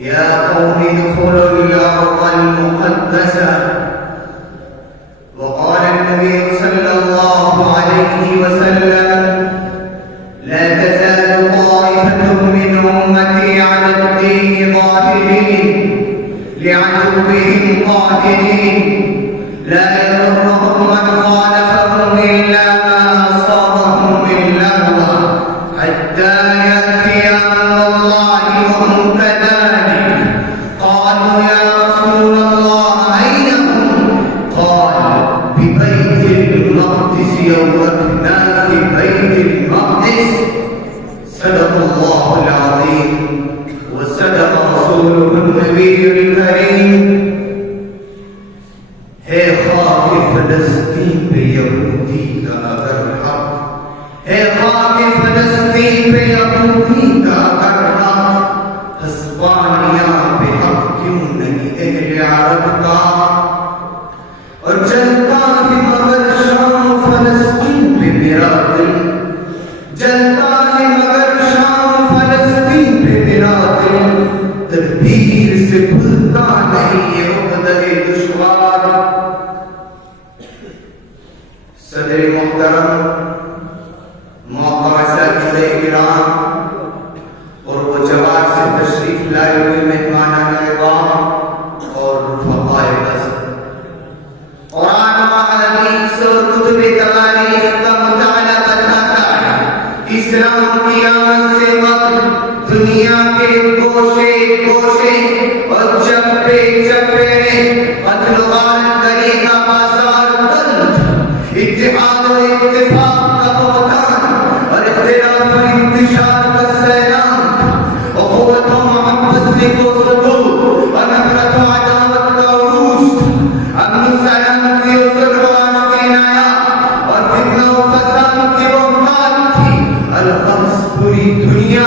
يا قوم ادخلوا الأرض المقدسة. وقال النبي صلى الله عليه وسلم: لا تزال طائفة من أمتي على الدين ظاهرين لعدوهم قاهرين لا يضرهم من خالفهم إلا ما أصابهم من لهوة حتى يأتي أمر الله وهم كذلك. قالوا يا رسول الله أين هم؟ قال: ببيت المقدس أو أكناف بيت المقدس. صدق الله العظيم وصدق رسوله النبي الكريم. है खाक फलस्तीन पे यहूदी का अगर हक, है खाक फलस्तीन पे यहूदी का अगर हक, हस्बानिया पे हक क्यों नहीं अहले अरब का। और जलता है मगर शाम फलस्तीन पे मेरा दिल, जलता है मगर शाम फलस्तीन पे मेरा दिल। तदबीर से भूलता नहीं ये उक़दे दुश्वार। सदर मोहतरम, मोहतरम और वो जवाब से तशरीफ लाए हुए मेहमानान इज़ाम और रुफ़क़ाए बज़ और आलमीन और कुतुब तवारीख़ का मुताला बताता है। इस्लाम की आमद से वक्त दुनिया के कोशे कोशे और चप्पे चप्पे में मतलूबान तरीका बाजार बंद, इत्तेहाद और इत्तिफाक का फौतान और इख्तिलाफ और इंतिशार का सैलान, उख़्वत और मोहब्बत से को सदूर और नफ़रत और अदावत का उरूज, अमन सलामती और सुलह और आशकी नाया और फितना और फसाद की वो मात थी। अल-ग़ज़ पूरी दुनिया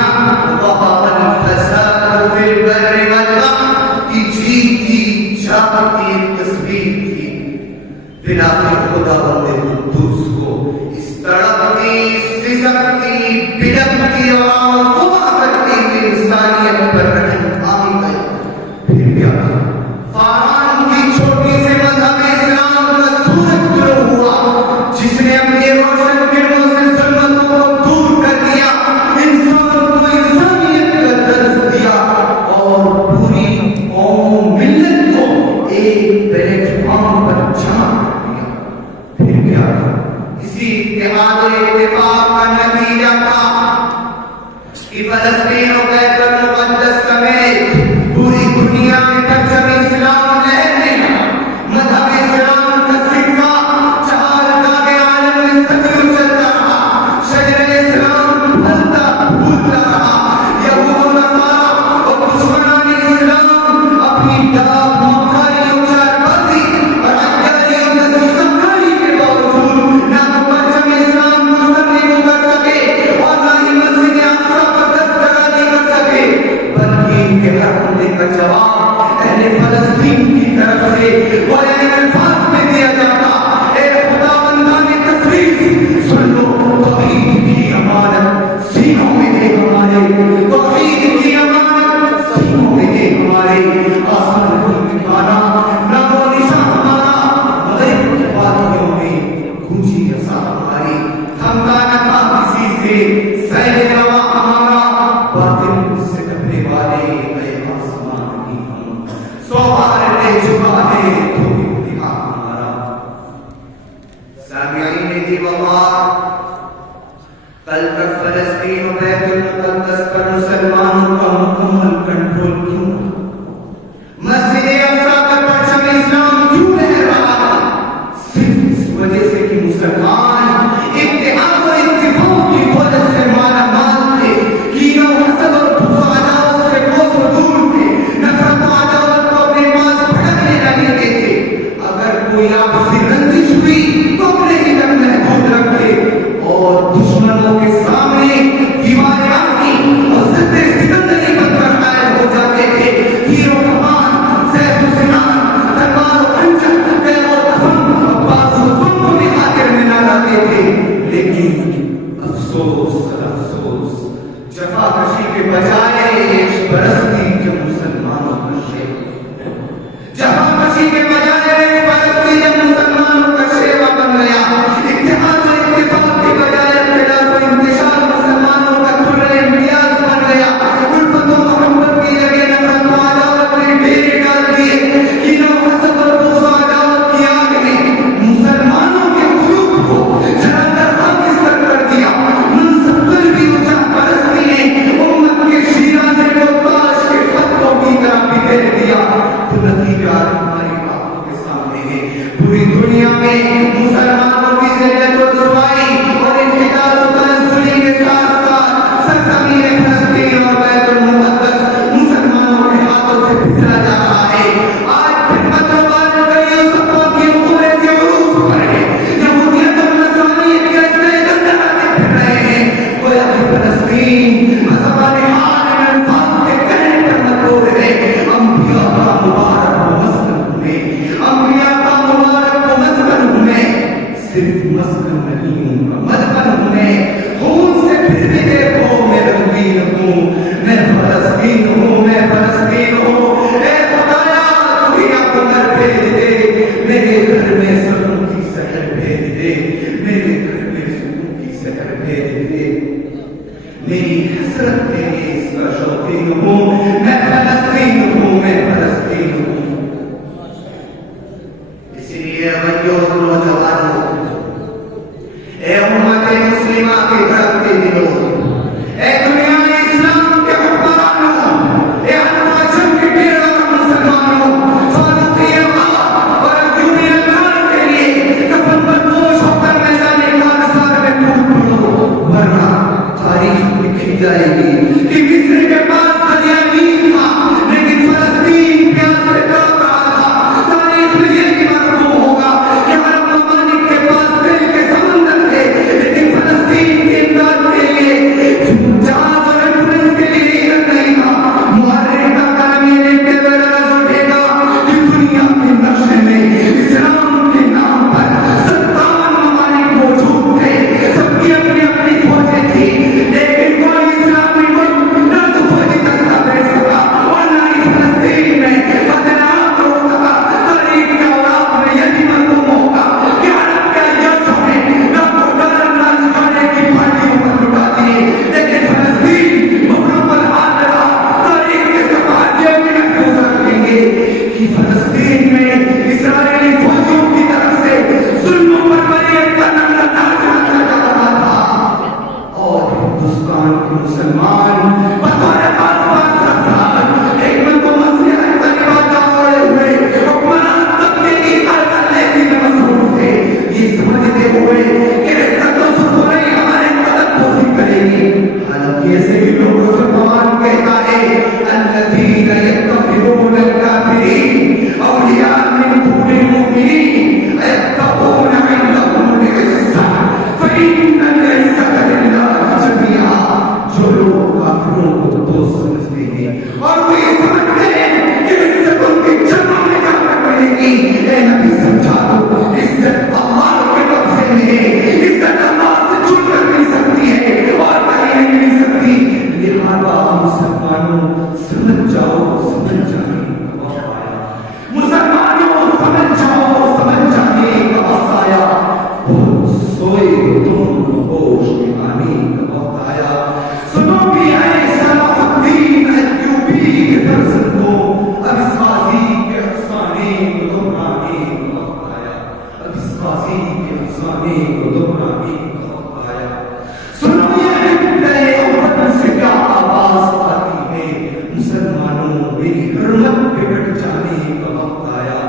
वक़अ अल-फ़साद फ़िल बर्रि वल बहर की जीती जागती एक तस्वीर थी। बिलाखिर खुदावंद कुद्दूस को इस तड़पती, सिसकती, बिलखती और खुदा करती हुई इंसानियत पर रहम आ गई। फिर क्या फ़ारान की छोटी से मज़हब इस्लाम का सूरज जो हुआ, जिसने अपनी रोशन किरणों से ज़ुल्मतों को दूर कर दिया, इंसान को इंसानियत का दर्स दिया और पूरी कौम मिल्लत को एक प्लेटफॉर्म पर जमा कर दिया। फिर क्या इसी इत्तेहाद और इत्तिफाक का नतीजा था कि फ़लस्तीन और बैतुल मुक़द्दस समेत पूरी दुनिया में जब इस्लाम लहरने लगा, मज़हब इस्लाम का सिक्का चार-दागे आलम में सदियों चलता रहा, शजर इस्लाम फलता फूलता रहा। यहूद नसारा और दुश्मनान इस्लाम अपनी दाग मक्कारी और चारबाज़ी और हत्यारियों की संहारी के बावजूद ना तो परचम इस्लाम मुस्तक़ीम कर सके और ना ही मस्जिद अक़सा पर दस्तराजी कर सके, बल्कि इनके हर हमले का जवाब अहले फ़लस्तीन की तरफ से वो अल्फाज़ में दिया जाता: ए खुदावंदाने तस्वीर सुन लो, तौहीद की अमानत सीनों में है हमारे, तौहीद की अमानत सीनों में है हमारे। आसान कोई ठिकाना नामो निशान हमारा, मग़रिब की वादियों में गूंजी रसा हमारी। थमता न था किसी से सैर रवा हमारा, बातिल से डरने वाले गए आसमान की हम। 100 बार ले चुका है तो भी ये समझ गए कि इज्जत उनके चरणों में जाकर मिलेगी। ए नबी समझा दो, इज्जत अल्लाह के तरफ से है, इज्जत अल्लाह से छूटकर मिल सकती है और कहीं नहीं मिल सकती। लिहाजा मुसलमानों समझ जाओ, समझ जाने का वक्त आया। मुसलमानों समझ जाओ, समझ जाने का वक्त आया। बहुत सोए तुम होश में आने का वक्त आया। सुनो भी आए सलाहुद्दीन अय्यूबी के फर्जंदों, अब इस गाजी के अफसाने को दोहराने का वक्त आया। अब इस गाजी के अफसाने को दोहराने का वक्त आया। सुनो ये बिगड़े औरत से क्या आवाज आती है, मुसलमानों मेरी हरमत बिगड़ जाने का वक्त आया।